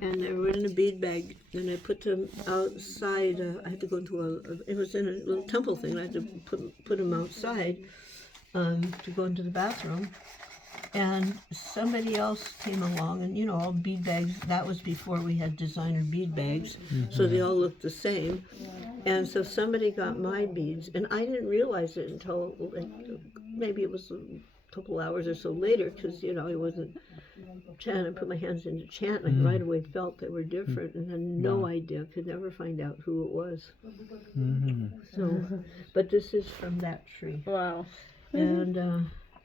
and they were in a bead bag, and I put them outside. I had to go into it was in a little temple thing. I had to put them outside to go into the bathroom. And somebody else came along, and all bead bags, that was before we had designer bead bags, so they all looked the same. And so somebody got my beads, and I didn't realize it until maybe it was a couple hours or so later, because I wasn't chant. I put my hands into chant, and I right away felt they were different, and had no idea, could never find out who it was. So, but this is from that tree. Wow. And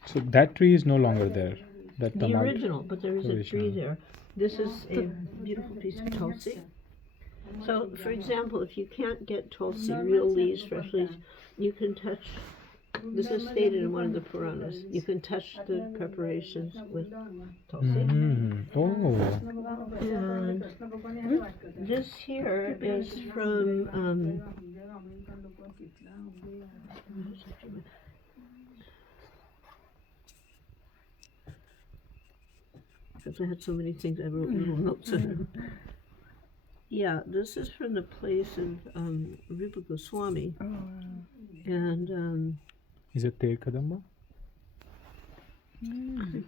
So that tree is no longer there. That the Tamal original, but there is a tree original. there. This is a beautiful piece of tulsi. So, for example, if you can't get tulsi, real leaves, fresh leaves, you can touch. This is stated in one of the Puranas. You can touch the preparations with tulsi. Oh, And this here is from. Because I had so many things, I wrote little notes in them. Yeah, this is from the place of Rupa Goswami. And is it Ter Kadamba?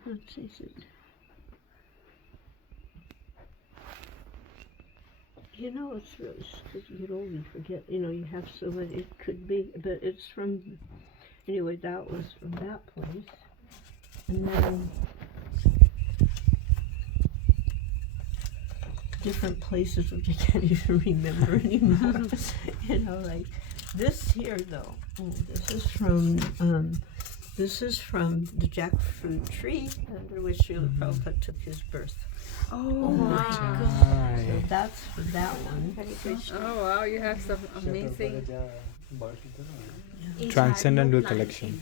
let's see. It's really, because you get old, you forget, you have so many, it could be, but it's from, anyway, that was from that place. And then different places which I can't even remember anymore. Like this here though. This is from the jackfruit tree under which Srila Prabhupada took his birth. Oh my God. So that's for that one. Oh wow, you have some amazing. Transcendental collection.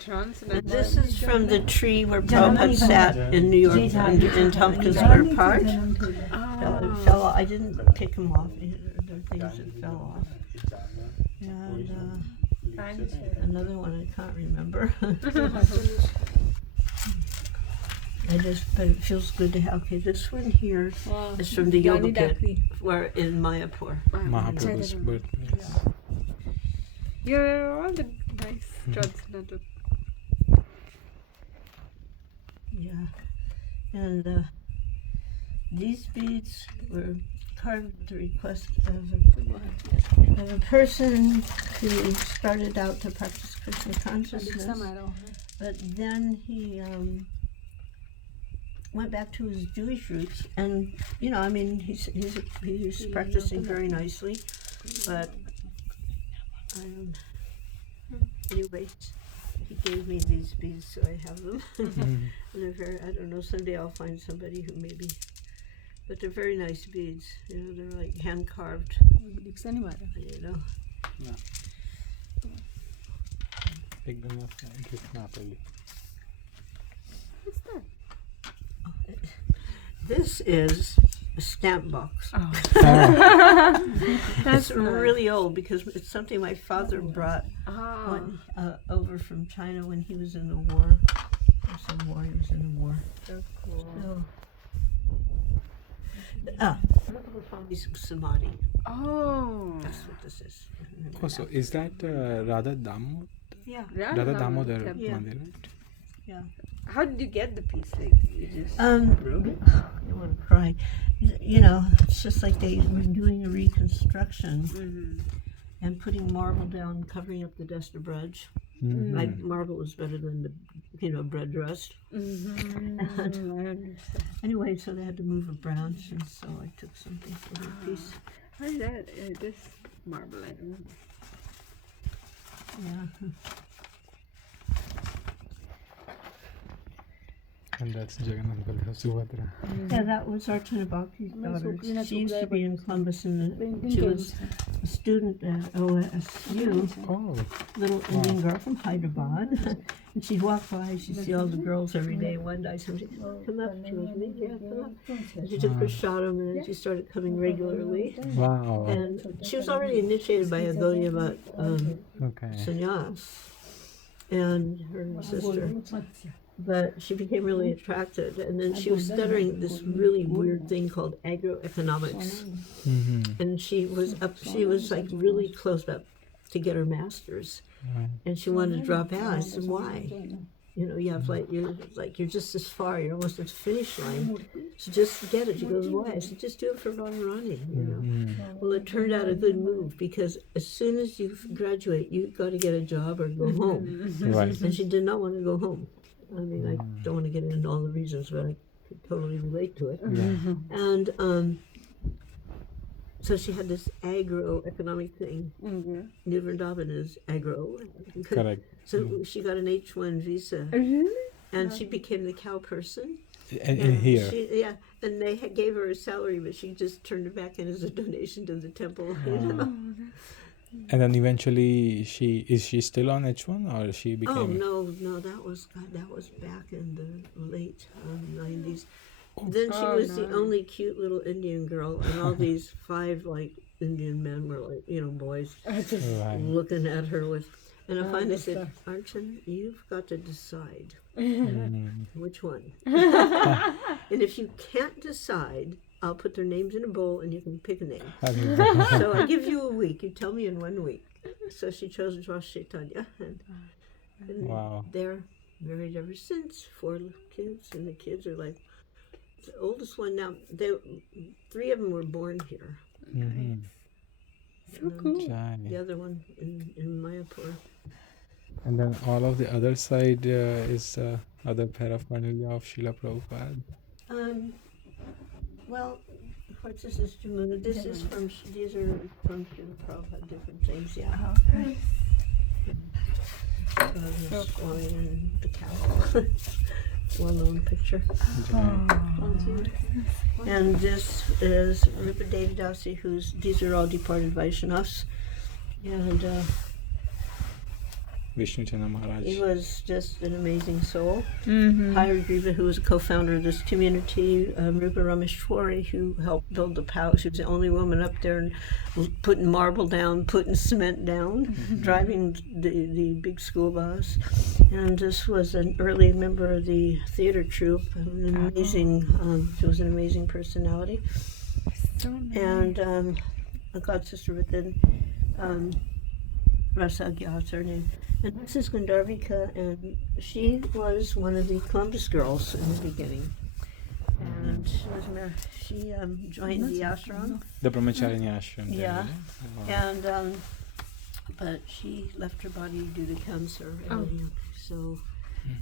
Transcendental. This is from the tree where Prabhupada sat in New York in Tompkins Square Park. It fell off. I didn't pick them off. There are things that fell off. And another one I can't remember. But it feels good to have. Okay, this one here is from the Yoga Pit, where in Mayapur. Mahaprabhu's birthplace. You're all the nice transcendental. Yeah, and these beads were carved at the request of a person who started out to practice Krishna consciousness, but then he went back to his Jewish roots, and he's practicing very nicely, but anyway. He gave me these beads, so I have them. And they're very, I don't know, someday I'll find somebody who maybe, but they're very nice beads. They're like hand carved. Pick them up and give Napoli. What's that? This is a stamp box. It's really old because it's something my father brought over from China when he was in the war. He was in the war. So cool. Samadhi. Oh. That's what this is. Oh, so is that Radha Damodar? Yeah. Radha Damodar Yeah. Mandir, right? Yeah. How did you get the piece? Like you just You want to cry. It's just like they were doing a reconstruction and putting marble down, covering up the dust of Braj. Like marble was better than the bread rust. Anyway, so they had to move a branch, and so I took something for her piece. How is that? This marble, I don't know. Yeah. And that's Jagannath Baldeva Subhadra. Yeah, that was Archana Bhakti's daughter. She used to be in Columbus, and she was a student at OSU. Oh, Little Indian girl from Hyderabad. And she'd walk by, she'd see all the girls every day. One day somebody said, come up. She goes, come up. And she took her shadam, and then she started coming regularly. wow. And she was already initiated by a Gaudiya Okay. sannyas. And her sister but she became really attracted, and then she was studying this really weird thing called agroeconomics, and she was like really close up to get her master's, and she wanted to drop out. I said, why? You know, you have you're just this far, you're almost at the finish line, so just get it. She goes, why? I said, just do it for Radharani, you know. Well, it turned out a good move, because as soon as you graduate, you've got to get a job or go home. Right. And she did not want to go home. I mean, I don't want to get into all the reasons, but I could totally relate to it. And so she had this agroeconomic thing. New Vrindavan is agro. Correct. So she got an H-1 visa, Really? and she became the cow person. And here. And they gave her a salary, but she just turned it back in as a donation to the temple. You know? And then eventually is she still on H1 or she became? Oh no, that was back in the late 90s. Then she was the only cute little Indian girl, and all these 5 like Indian men were like, you know, boys Right. looking at her with. And I finally said, Archana, you've got to decide which one. And if you can't decide, I'll put their names in a bowl and you can pick a name. So I give you a week. You tell me in 1 week. So she chose Josh Chaitanya. And Wow. they're married ever since. 4 kids. And the kids are like, the oldest one now, 3 of them were born here. So cool. The other one in Mayapur. And then all of the other side is other paraphernalia of Srila Prabhupada. Well, of course, this is Jamuna. These are from Srila Prabhupada, different things, yeah. The swine and the cow. Well-known picture. And this is Rupa Devidasi, these are all departed Vaishnavas. And Vishnu Chandra Maharaj. he was just an amazing soul. Hari Griva, who was a co-founder of this community, Rupa Rameshwari, who helped build the palace. She was the only woman up there and putting marble down, putting cement down, driving the big school bus. And this was an early member of the theater troupe, an amazing, she was an amazing personality. So nice. And a god sister within Rasagya, that's her name. And this is Gandharvika, and she was one of the Columbus girls in the beginning. And she joined the ashram. The Brahmacharini ashram. there, Yeah. Wow. And but she left her body due to cancer. So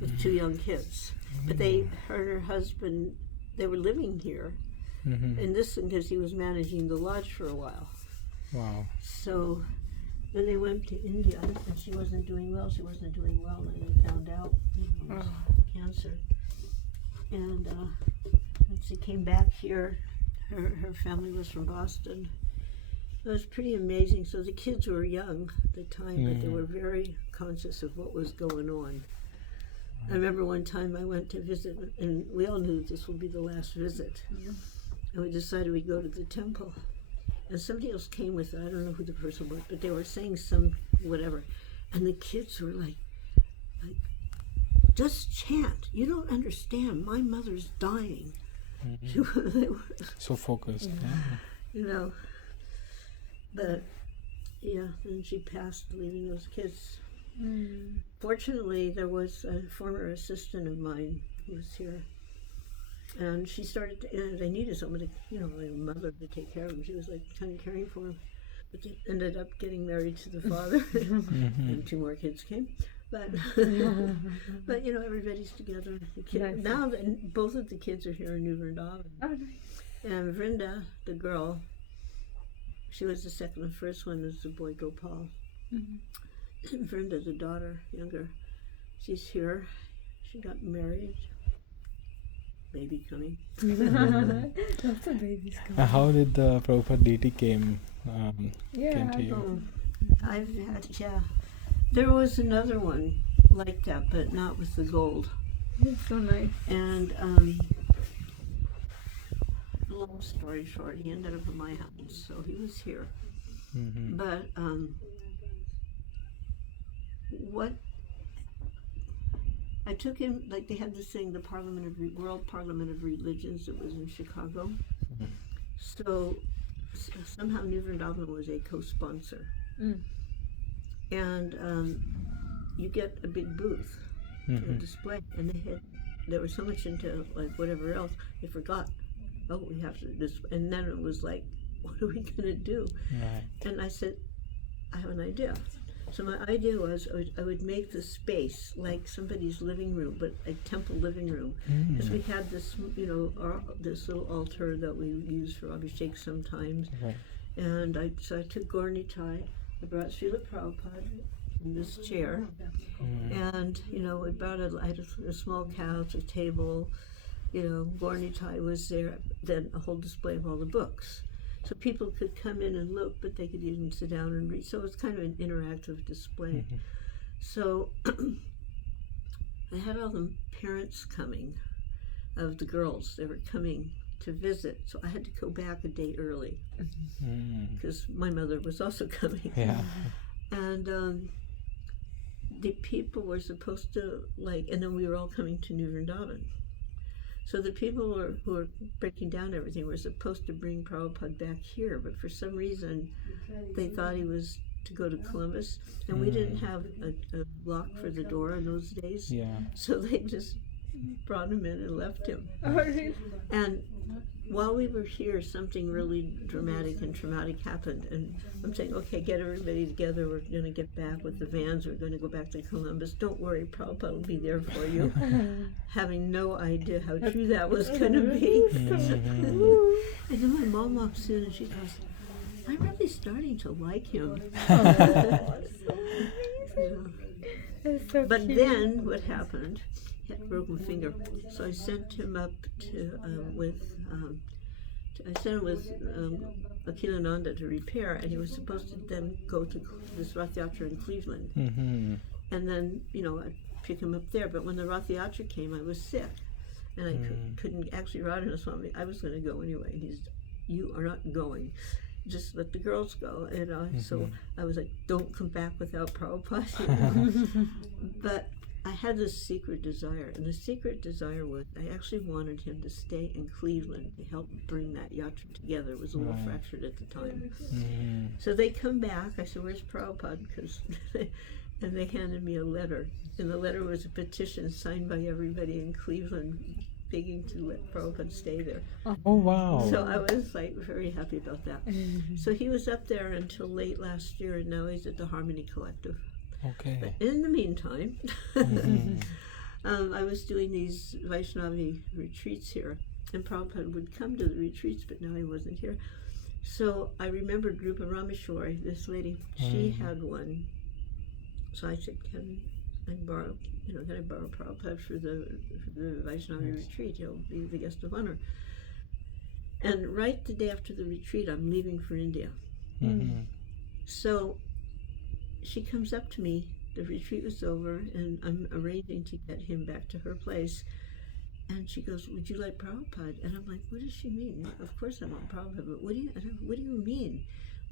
with 2 young kids. But her and her husband, they were living here. And this because he was managing the lodge for a while. Wow. So then they went to India, and she wasn't doing well. And they found out it was cancer. And when she came back here, her family was from Boston. It was pretty amazing. So the kids were young at the time, but they were very conscious of what was going on. I remember one time I went to visit, and we all knew this would be the last visit. And we decided we'd go to the temple. And somebody else came with it. I don't know who the person was, but they were saying some whatever. And the kids were like, just chant. You don't understand. My mother's dying. They were, So focused. you know. But, yeah, and she passed leaving those kids. Fortunately, there was a former assistant of mine who was here. And she started, they needed someone to, like a mother to take care of him. She was like kind of caring for him. But they ended up getting married to the father. And 2 more kids came. But, but everybody's together. Nice. Now, both of the kids are here in New Vrindavan. Oh, nice. And Vrinda, the girl, she was the second. The first one was the boy Gopal. And Vrinda, the daughter, younger, she's here. She got married. Baby coming. Lots of babies coming. How did the Prabhupada deity came to you? I've had, there was another one like that, but not with the gold. It's so nice. And long story short, he ended up in my house, so he was here. But I took him, like they had this thing, the World Parliament of Religions, it was in Chicago. So somehow New Vrindavan was a co-sponsor. And you get a big booth, a display, and they were so much into like whatever else, they forgot, oh, we have to display. And then it was like, what are we gonna do? Right. And I said, I have an idea. So my idea was I would make the space like somebody's living room, but a temple living room, because we had this, this little altar that we use for Abhishek sometimes. Right. And so I took Gaur Nitai, I brought Srila Prabhupada in this chair, and we brought I had a small couch, a table, Gaur Nitai was there, then a whole display of all the books. So people could come in and look, but they could even sit down and read. So it's kind of an interactive display. So I had all the parents coming of the girls. They were coming to visit. So I had to go back a day early because my mother was also coming. Yeah. And the people were supposed to and then we were all coming to New Vrindavan. So the people who were breaking down everything were supposed to bring Prabhupada back here, but for some reason they thought he was to go to Columbus, and we didn't have a lock for the door in those days. Yeah. So they just brought him in and left him. Oh, really? And while we were here, something really dramatic and traumatic happened, and I'm saying, okay, get everybody together, we're going to get back with the vans, we're going to go back to Columbus, don't worry, Prabhupada will be there for you. Having no idea how true that was going to be. And then my mom walks in and she goes, I'm really starting to like him. That's so But cute. then what happened? He had a broken finger, so I sent him up to Akhilananda to repair, and he was supposed to then go to this Rath Yatra in Cleveland, and then I'd pick him up there. But when the Rath Yatra came, I was sick, and I couldn't actually. Radhana Swami, I was going to go anyway. And he's, you are not going. Just let the girls go. And so I was like, don't come back without Prabhupada. But I had this secret desire, and the secret desire was I actually wanted him to stay in Cleveland to help bring that yatra together. It was a little fractured at the time. So they come back. I said, where's Prabhupada? And they handed me a letter. And the letter was a petition signed by everybody in Cleveland begging to let Prabhupada stay there. Oh, wow. So I was very happy about that. So he was up there until late last year, and now he's at the Harmony Collective. Okay. But in the meantime, I was doing these Vaishnavi retreats here, and Prabhupada would come to the retreats, but now he wasn't here. So I remembered Rupa Rameshwari, this lady, she had one. So I said, can I borrow Prabhupada for the Vaishnavi retreat? He'll be the guest of honor. And right the day after the retreat, I'm leaving for India. So she comes up to me, the retreat was over, and I'm arranging to get him back to her place. And she goes, would you like Prabhupada? And I'm like, what does she mean? Of course I want Prabhupada, but what do you mean?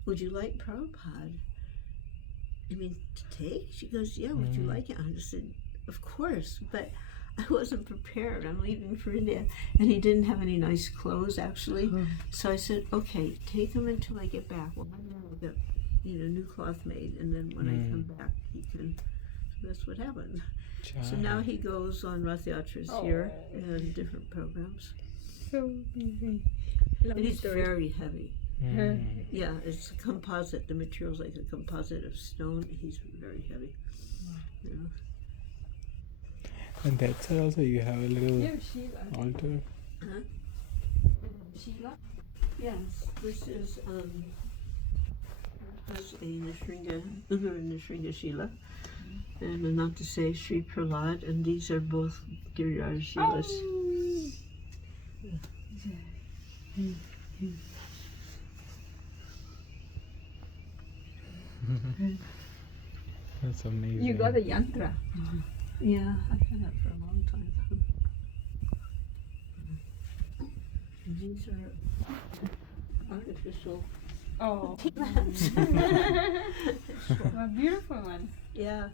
Would you like Prabhupada? I mean, to take? She goes, yeah, would you like it? I just said, of course, but I wasn't prepared. I'm leaving for India. And he didn't have any nice clothes, actually. So I said, okay, take him until I get back. Well, I'll get new cloth made, and then when I come back, he can. So that's what happened. So now he goes on Rath Yatras here and different programs. So amazing. And he's very heavy. Yeah, it's a composite. The material's like a composite of stone. He's very heavy. And that's also you have a little Sheila. altar. Huh? Sheila? Yes, this is a Nishringa Sheila, and not to say Sri Prahlad, and these are both Giriraj Sheilas. That's amazing. You got a yantra. Yeah, I've had that for a long time. And these are artificial Oh. plants. A beautiful one. Yeah.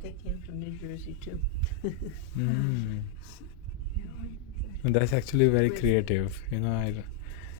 think they came from New Jersey too. Mm. And that's actually very creative. You know,